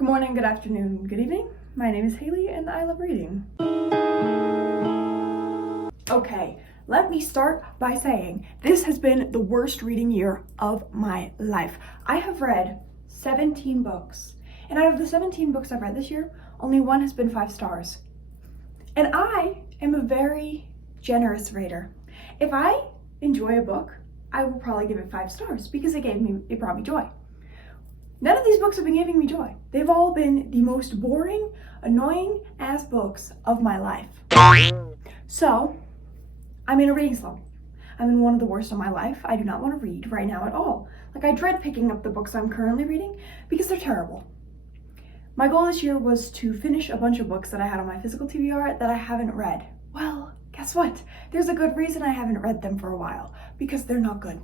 Good morning, good afternoon, good evening. My name is Haley and I love reading. Okay, let me start by saying this has been the worst reading year of my life. I have read 17 books, and out of the 17 books I've read this year, only one has been 5 stars. And I am a very generous rater. If I enjoy a book, I will probably give it 5 stars because it brought me joy. None of these books have been giving me joy. They've all been the most boring, annoying ass books of my life. So, I'm in a reading slump. I'm in one of the worst of my life. I do not want to read right now at all. Like, I dread picking up the books I'm currently reading because they're terrible. My goal this year was to finish a bunch of books that I had on my physical TBR that I haven't read. Well, guess what? There's a good reason I haven't read them for a while, because they're not good.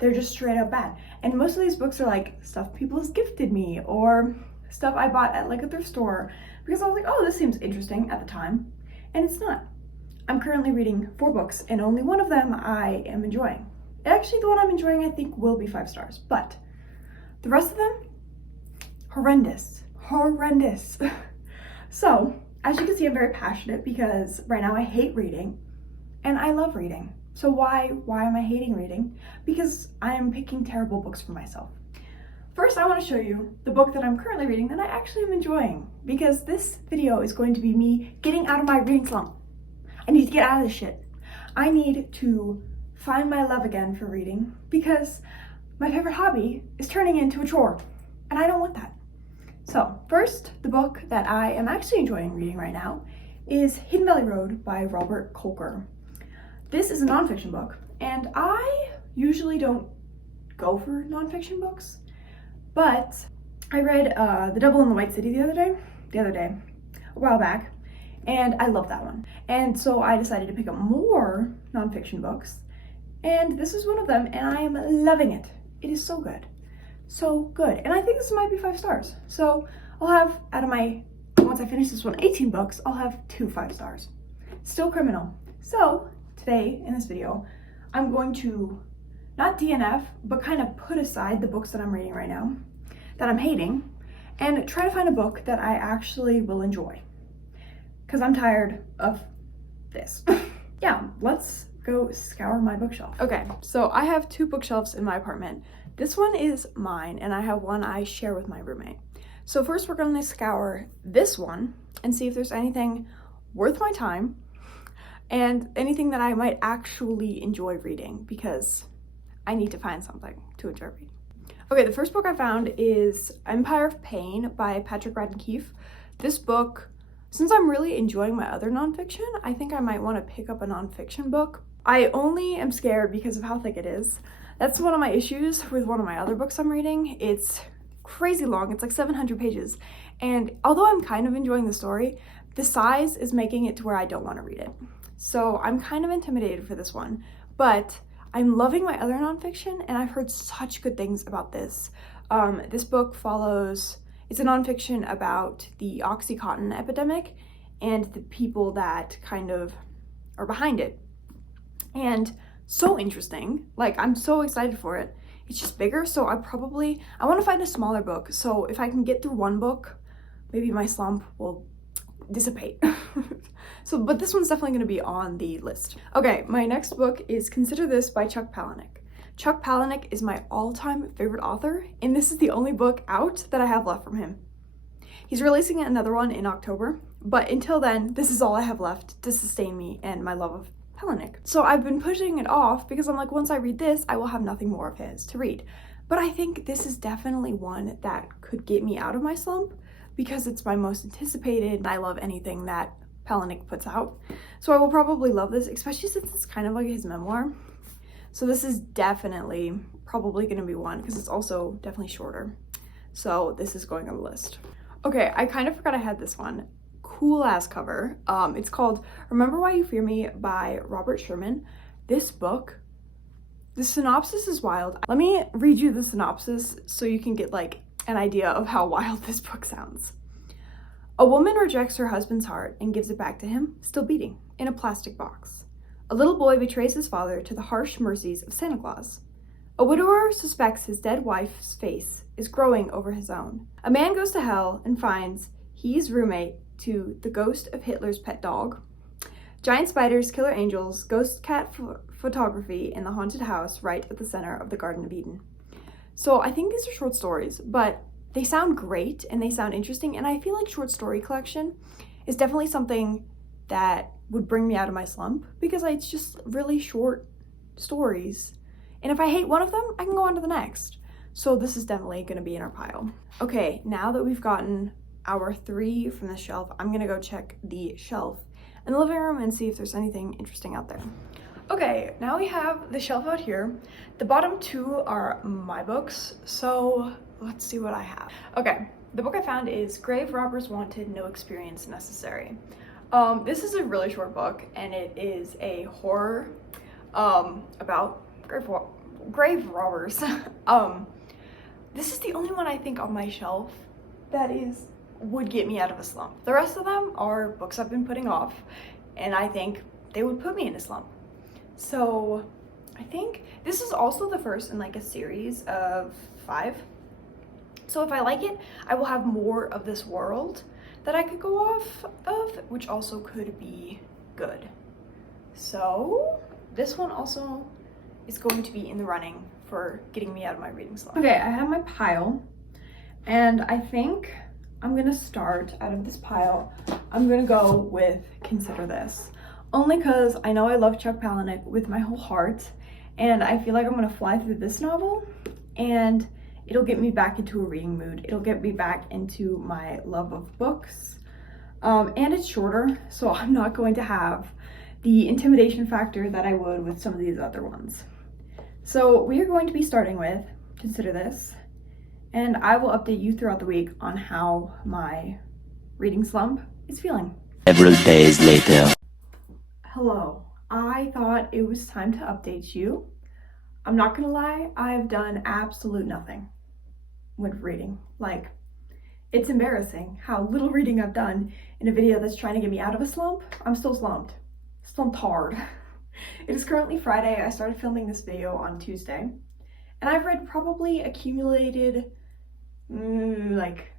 They're just straight up bad. And most of these books are like stuff people has gifted me or stuff I bought at like a thrift store because I was like, oh, this seems interesting at the time. And it's not. I'm currently reading 4 books and only one of them I am enjoying. Actually, the one I'm enjoying I think will be 5 stars, but the rest of them, horrendous. So, as you can see, I'm very passionate because right now I hate reading and I love reading. So why am I hating reading? Because I am picking terrible books for myself. First, I want to show you the book that I'm currently reading that I actually am enjoying, because this video is going to be me getting out of my reading slump. I need to get out of this shit. I need to find my love again for reading because my favorite hobby is turning into a chore, and I don't want that. So first, the book that I am actually enjoying reading right now is Hidden Valley Road by Robert Kolker. This is a nonfiction book, and I usually don't go for nonfiction books, but I read The Devil in the White City the other day, a while back, and I love that one. And so I decided to pick up more nonfiction books, and this is one of them, and I am loving it. It is so good. So good. And I think this might be 5 stars. So I'll have, once I finish this one, 18 books, I'll have 2 5 stars. Still criminal. So today, in this video, I'm going to not DNF, but kind of put aside the books that I'm reading right now, that I'm hating, and try to find a book that I actually will enjoy. Because I'm tired of this. Yeah, let's go scour my bookshelf. Okay, so I have 2 bookshelves in my apartment. This one is mine, and I have one I share with my roommate. So first we're going to scour this one and see if there's anything worth my time and anything that I might actually enjoy reading, because I need to find something to enjoy reading. Okay, the first book I found is Empire of Pain by Patrick Radden Keefe. This book, since I'm really enjoying my other nonfiction, I think I might want to pick up a nonfiction book. I only am scared because of how thick it is. That's one of my issues with one of my other books I'm reading. It's crazy long, it's like 700 pages. And although I'm kind of enjoying the story, the size is making it to where I don't want to read it. So I'm kind of intimidated for this one, but I'm loving my other nonfiction, and I've heard such good things about this. This book it's a nonfiction about the Oxycontin epidemic and the people that kind of are behind it. And so interesting. Like, I'm so excited for it. It's just bigger, so I want to find a smaller book. So if I can get through one book, maybe my slump will dissipate. But this one's definitely going to be on the list. Okay, my next book is Consider This by Chuck Palahniuk. Chuck Palahniuk is my all-time favorite author, and this is the only book out that I have left from him. He's releasing another one in October, but until then, this is all I have left to sustain me and my love of Palahniuk. So I've been putting it off because I'm like, once I read this, I will have nothing more of his to read. But I think this is definitely one that could get me out of my slump because it's my most anticipated, and I love anything that Palahniuk puts out. So I will probably love this, especially since it's kind of like his memoir. So this is probably going to be one, because it's also definitely shorter. So this is going on the list. Okay, I kind of forgot I had this one. Cool ass cover. It's called Remember Why You Fear Me by Robert Sherman. This book, the synopsis is wild. Let me read you the synopsis so you can get like an idea of how wild this book sounds. A woman rejects her husband's heart and gives it back to him, still beating, in a plastic box. A little boy betrays his father to the harsh mercies of Santa Claus. A widower suspects his dead wife's face is growing over his own. A man goes to hell and finds he's roommate to the ghost of Hitler's pet dog, giant spiders, killer angels, ghost cat photography in the haunted house right at the center of the Garden of Eden. So I think these are short stories, but they sound great and they sound interesting, and I feel like short story collection is definitely something that would bring me out of my slump because it's just really short stories. And if I hate one of them, I can go on to the next. So this is definitely going to be in our pile. Okay, now that we've gotten our 3 from the shelf, I'm going to go check the shelf in the living room and see if there's anything interesting out there. Okay, now we have the shelf out here. The bottom 2 are my books, so let's see what I have. Okay, the book I found is Grave Robbers Wanted, No Experience Necessary. This is a really short book, and it is a horror about grave robbers. This is the only one I think on my shelf that would get me out of a slump. The rest of them are books I've been putting off, and I think they would put me in a slump. So I think this is also the first in like a series of 5. So if I like it, I will have more of this world that I could go off of, which also could be good. So this one also is going to be in the running for getting me out of my reading slump. Okay, I have my pile, and I think I'm gonna start out of this pile. I'm gonna go with Consider This, only because I know I love Chuck Palahniuk with my whole heart, and I feel like I'm gonna fly through this novel, and it'll get me back into a reading mood. It'll get me back into my love of books, and it's shorter, so I'm not going to have the intimidation factor that I would with some of these other ones. So we are going to be starting with Consider This, and I will update you throughout the week on how my reading slump is feeling. Several days later. Hello, I thought it was time to update you. I'm not gonna lie, I've done absolute nothing with reading. Like, it's embarrassing how little reading I've done in a video that's trying to get me out of a slump. I'm still slumped. Slumped hard. It is currently Friday. I started filming this video on Tuesday, and I've read probably accumulated like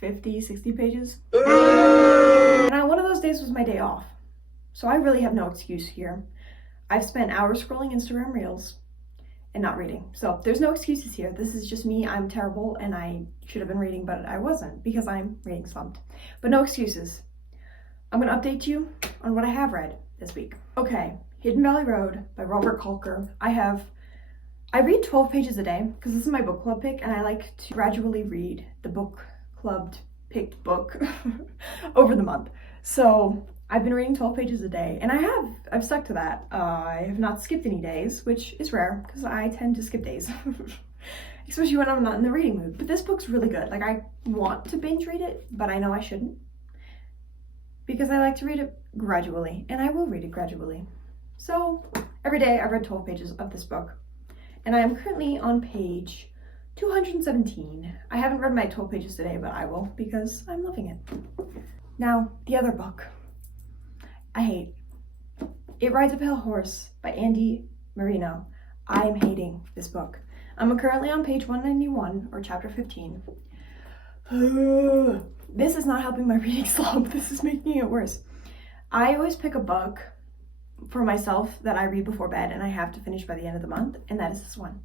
50, 60 pages. And one of those days was my day off. So I really have no excuse here. I've spent hours scrolling Instagram Reels and not reading. So there's no excuses here. This is just me. I'm terrible and I should have been reading, but I wasn't because I'm reading slumped. But no excuses. I'm gonna update you on what I have read this week. Okay, Hidden Valley Road by Robert Kalker. I read 12 pages a day because this is my book club pick, and I like to gradually read the book clubbed picked book over the month. So I've been reading 12 pages a day, and I've stuck to that. I have not skipped any days, which is rare because I tend to skip days, especially when I'm not in the reading mood. But this book's really good. Like, I want to binge read it, but I know I shouldn't because I like to read it gradually, and I will read it gradually. So every day I've read 12 pages of this book, and I am currently on page 217. I haven't read my 12 pages today, but I will because I'm loving it. Now, the other book I hate. It Rides a Pale Horse by Andy Marino. I am hating this book. I'm currently on page 191, or chapter 15. This is not helping my reading slump. This is making it worse. I always pick a book for myself that I read before bed and I have to finish by the end of the month, and that is this one.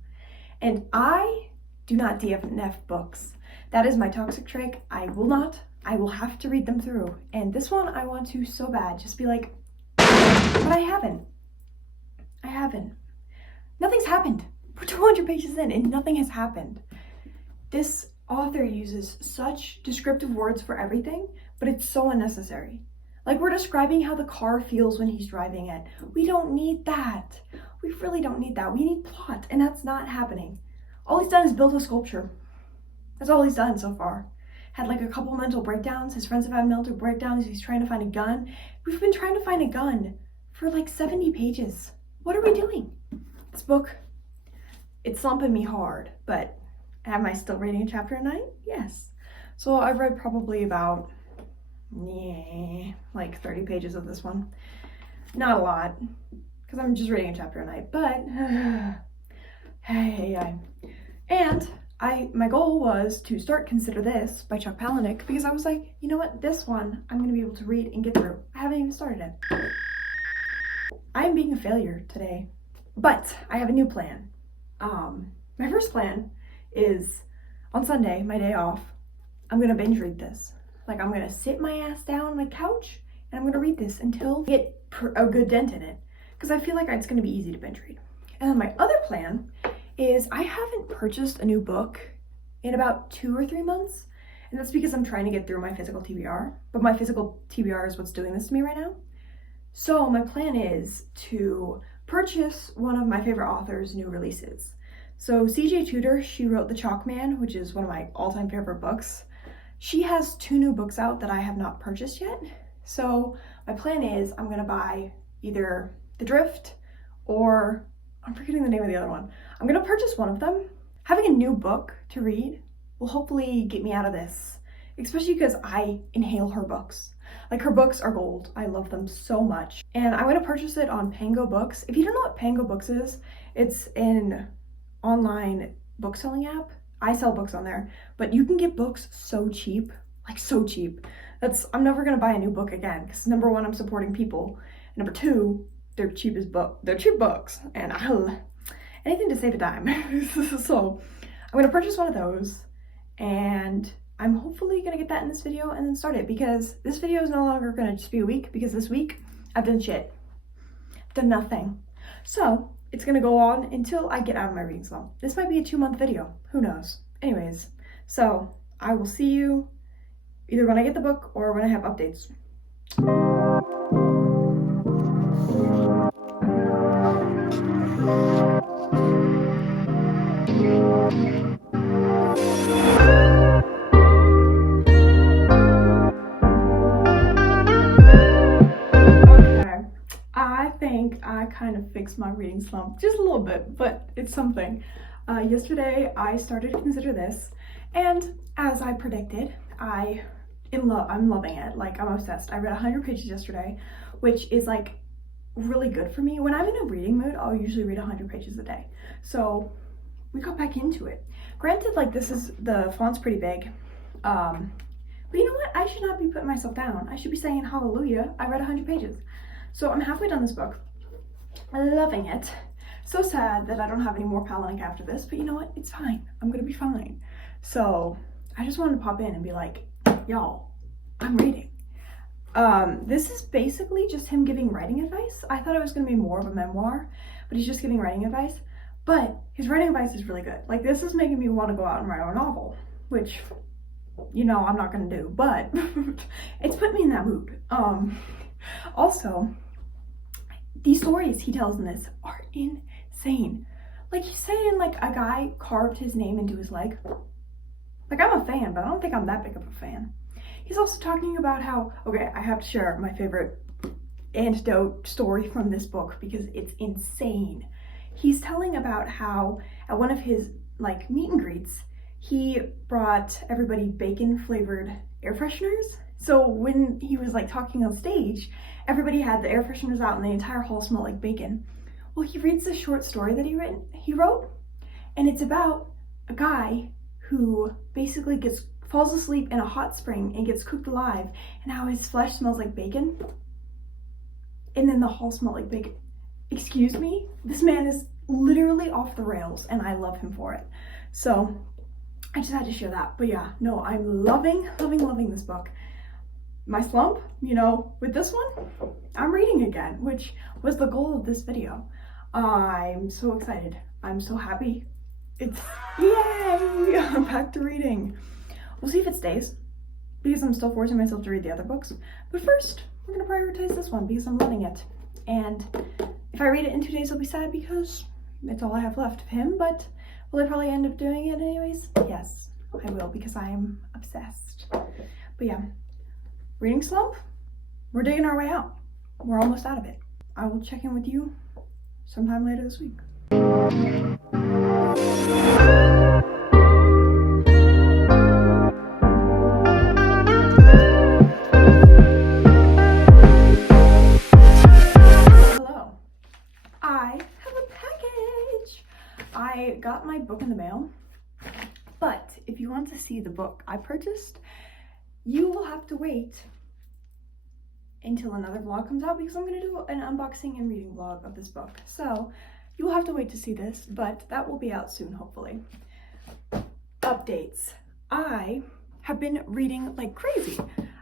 And I do not DNF books. That is my toxic trait. I will have to read them through. And this one I want to so bad just be like, but I haven't. Nothing's happened. We're 200 pages in and nothing has happened. This author uses such descriptive words for everything, but it's so unnecessary. Like, we're describing how the car feels when he's driving it. We don't need that. We really don't need that. We need plot, and that's not happening. All he's done is build a sculpture. That's all he's done so far. Had like a couple mental breakdowns. His friends have had mental breakdowns. He's trying to find a gun. We've been trying to find a gun for like 70 pages. What are we doing? This book, it's slumping me hard, but am I still reading a chapter a night? Yes. So I've read probably about like 30 pages of this one. Not a lot, because I'm just reading a chapter a night, but hey. And my goal was to start Consider This by Chuck Palahniuk because I was like, you know what, this one I'm gonna be able to read and get through. I haven't even started it. I'm being a failure today, but I have a new plan. My first plan is on Sunday, my day off, I'm gonna binge read this. Like, I'm gonna sit my ass down on the couch and I'm gonna read this until I get a good dent in it, because I feel like it's gonna be easy to binge read. And then my other plan is I haven't purchased a new book in about 2 or 3 months, and that's because I'm trying to get through my physical TBR, but my physical TBR is what's doing this to me right now. So my plan is to purchase one of my favorite authors' new releases. So CJ Tudor, she wrote The Chalk Man, which is one of my all-time favorite books. She has 2 new books out that I have not purchased yet. So my plan is I'm gonna buy either The Drift or, I'm forgetting the name of the other one. I'm gonna purchase one of them. Having a new book to read will hopefully get me out of this, especially because I inhale her books. Like, her books are gold. I love them so much. And I'm gonna purchase it on Pango Books. If you don't know what Pango Books is, it's an online book selling app. I sell books on there, but you can get books so cheap, like so cheap. I'm never gonna buy a new book again, because number 1, I'm supporting people. And number 2, they're cheap books, and anything to save a dime. So I'm gonna purchase one of those, and I'm hopefully gonna get that in this video and then start it, because this video is no longer gonna just be a week, because this week I've done shit. Done nothing. So it's gonna go on until I get out of my reading slump. This might be a 2-month video, who knows? Anyways, so I will see you either when I get the book or when I have updates. I think I kind of fixed my reading slump just a little bit, but it's something. Yesterday I started to Consider This, and as I predicted, I'm loving it. Like, I'm obsessed. I read 100 pages yesterday, which is like really good for me. When I'm in a reading mood, I'll usually read 100 pages a day. So we got back into it. Granted, like, the font's pretty big, but you know what? I should not be putting myself down. I should be saying hallelujah, I read 100 pages. So I'm halfway done this book. I'm loving it. So sad that I don't have any more Palahniuk after this, but you know what? It's fine. I'm gonna be fine. So I just wanted to pop in and be like, y'all, I'm reading. This is basically just him giving writing advice. I thought it was gonna be more of a memoir, but he's just giving writing advice. But his writing advice is really good. Like, this is making me want to go out and write a novel, which, you know, I'm not gonna do, but it's put me in that mood. Also, these stories he tells in this are insane. Like, he's saying, like, a guy carved his name into his leg. Like, I'm a fan, but I don't think I'm that big of a fan. He's also talking about how, okay, I have to share my favorite anecdote story from this book because it's insane. He's telling about how at one of his, like, meet and greets, he brought everybody bacon flavored air fresheners. So when he was, like, talking on stage, everybody had the air fresheners out and the entire hall smelled like bacon. Well, he reads this short story that he wrote, and it's about a guy who basically falls asleep in a hot spring and gets cooked alive, and how his flesh smells like bacon, and then the hall smelled like bacon. Excuse me? This man is literally off the rails, and I love him for it. So I just had to share that. But yeah, no, I'm loving this book. My slump, you know, with this one, I'm reading again, which was the goal of this video. I'm so excited. I'm so happy. Yay! I'm back to reading. We'll see if it stays, because I'm still forcing myself to read the other books. But first, we're gonna prioritize this one because I'm loving it. And if I read it in 2 days, I'll be sad because it's all I have left of him, but will I probably end up doing it anyways? Yes, I will, because I am obsessed. But yeah, reading slump, we're digging our way out. We're almost out of it. I will check in with you sometime later this week. Hello. I have a package. I got my book in the mail, see the book I purchased, you will have to wait until another vlog comes out because I'm going to do an unboxing and reading vlog of this book. So you will have to wait to see this, but that will be out soon, hopefully. Updates. I have been reading like crazy.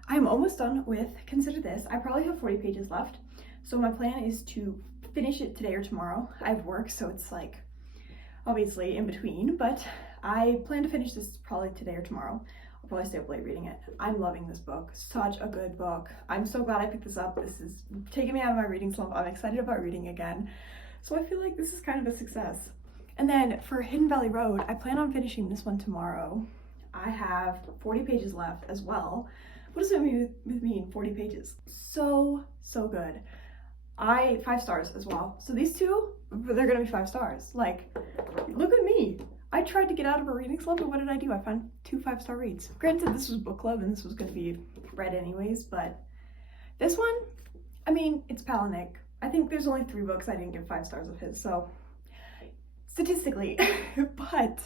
I'm almost done with Consider This. I probably have 40 pages left. So my plan is to finish it today or tomorrow. I have work, so it's like obviously in between, but I plan to finish this probably today or tomorrow. I'll probably stay up late reading it. I'm loving this book. Such a good book. I'm so glad I picked this up. This is taking me out of my reading slump. I'm excited about reading again. So I feel like this is kind of a success. And then for Hidden Valley Road, I plan on finishing this one tomorrow. I have 40 pages left as well. What does it mean with me in 40 pages? So good. 5 stars as well. So these two, they're gonna be 5 stars. Like, look at me. I tried to get out of a reading slump, but what did I do? I found 2 5-star reads. Granted, this was book club and this was gonna be read anyways, but this one, I mean, it's Palahniuk. I think there's only 3 books I didn't give 5 stars of his, so statistically, but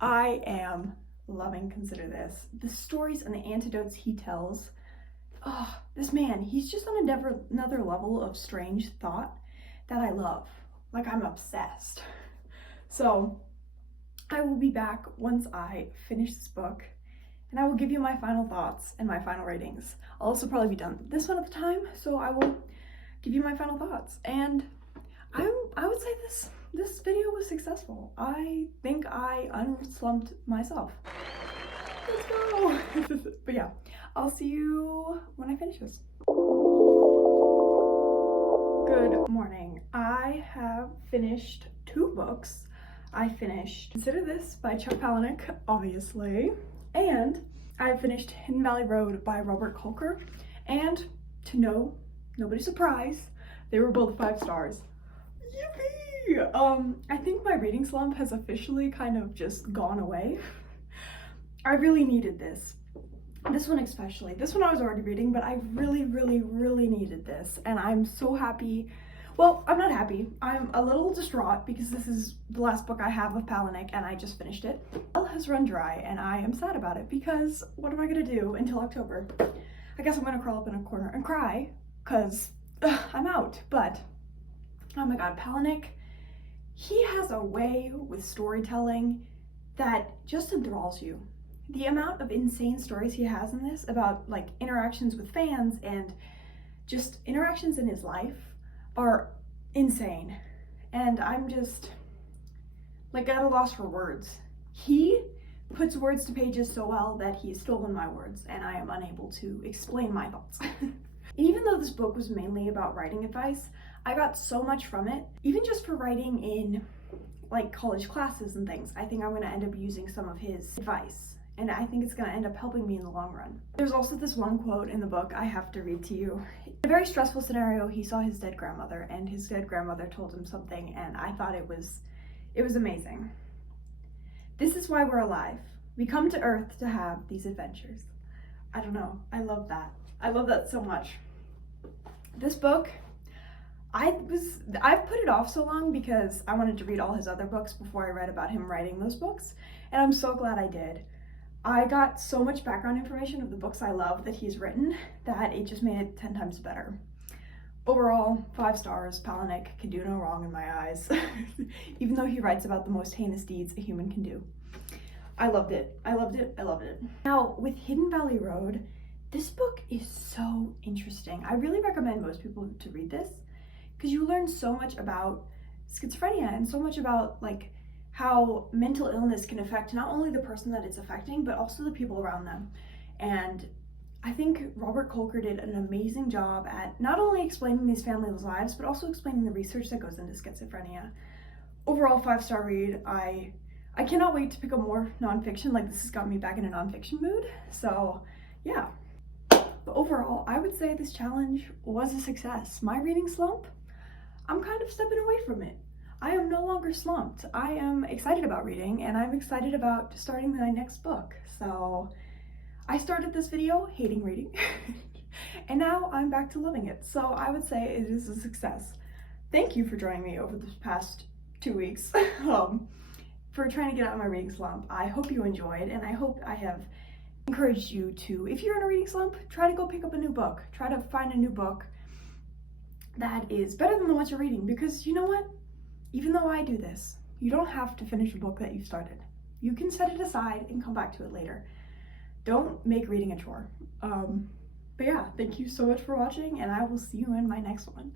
I am loving Consider This. The stories and the anecdotes he tells, oh, this man, he's just on another level of strange thought that I love. Like, I'm obsessed. So I will be back once I finish this book, and I will give you my final thoughts and my final ratings. I'll also probably be done with this one at the time, so I will give you my final thoughts. And I would say this video was successful. I think I unslumped myself. Let's go. But yeah, I'll see you when I finish this. Good morning. I have finished 2 books. I finished Consider This by Chuck Palahniuk, obviously, and I finished Hidden Valley Road by Robert Kolker, and to nobody's surprise, they were both 5 stars. Yippee! I think my reading slump has officially kind of just gone away. I really needed this. This one especially. This one I was already reading, but I really needed this, and I'm so happy. Well, I'm not happy. I'm a little distraught because this is the last book I have of Palahniuk and I just finished it. The well has run dry and I am sad about it because what am I gonna do until October? I guess I'm gonna crawl up in a corner and cry because I'm out. But oh my god, Palahniuk, he has a way with storytelling that just enthralls you. The amount of insane stories he has in this about like interactions with fans and just interactions in his life are insane, and I'm just like at a loss for words. He puts words to pages so well that he's stolen my words and I am unable to explain my thoughts. Even though this book was mainly about writing advice, I got so much from it, even just for writing in like college classes and things. I think I'm going to end up using some of his advice, and I think it's going to end up helping me in the long run. There's also this one quote in the book I have to read to you. In a very stressful scenario, he saw his dead grandmother, and his dead grandmother told him something, and I thought it was amazing. This is why we're alive. We come to Earth to have these adventures. I don't know. I love that. I love that so much. This book, I've put it off so long because I wanted to read all his other books before I read about him writing those books, and I'm so glad I did. I got so much background information of the books I love that he's written that it just made it 10 times better. Overall, 5 stars. Palahniuk can do no wrong in my eyes, even though he writes about the most heinous deeds a human can do. I loved it. I loved it. I loved it. Now, with Hidden Valley Road, this book is so interesting. I really recommend most people to read this because you learn so much about schizophrenia and so much about like how mental illness can affect not only the person that it's affecting, but also the people around them. And I think Robert Kolker did an amazing job at not only explaining these families' lives, but also explaining the research that goes into schizophrenia. Overall, 5-star read. I cannot wait to pick up more nonfiction. Like, this has got me back in a nonfiction mood. So yeah. But overall, I would say this challenge was a success. My reading slump, I'm kind of stepping away from it. I am no longer slumped. I am excited about reading, and I'm excited about starting my next book. So I started this video hating reading, and now I'm back to loving it. So I would say it is a success. Thank you for joining me over the past 2 weeks for for trying to get out of my reading slump. I hope you enjoyed, and I hope I have encouraged you to, if you're in a reading slump, try to go pick up a new book. Try to find a new book that is better than the ones you're reading, because you know what? Even though I do this, you don't have to finish a book that you've started. You can set it aside and come back to it later. Don't make reading a chore. But yeah, thank you so much for watching, and I will see you in my next one.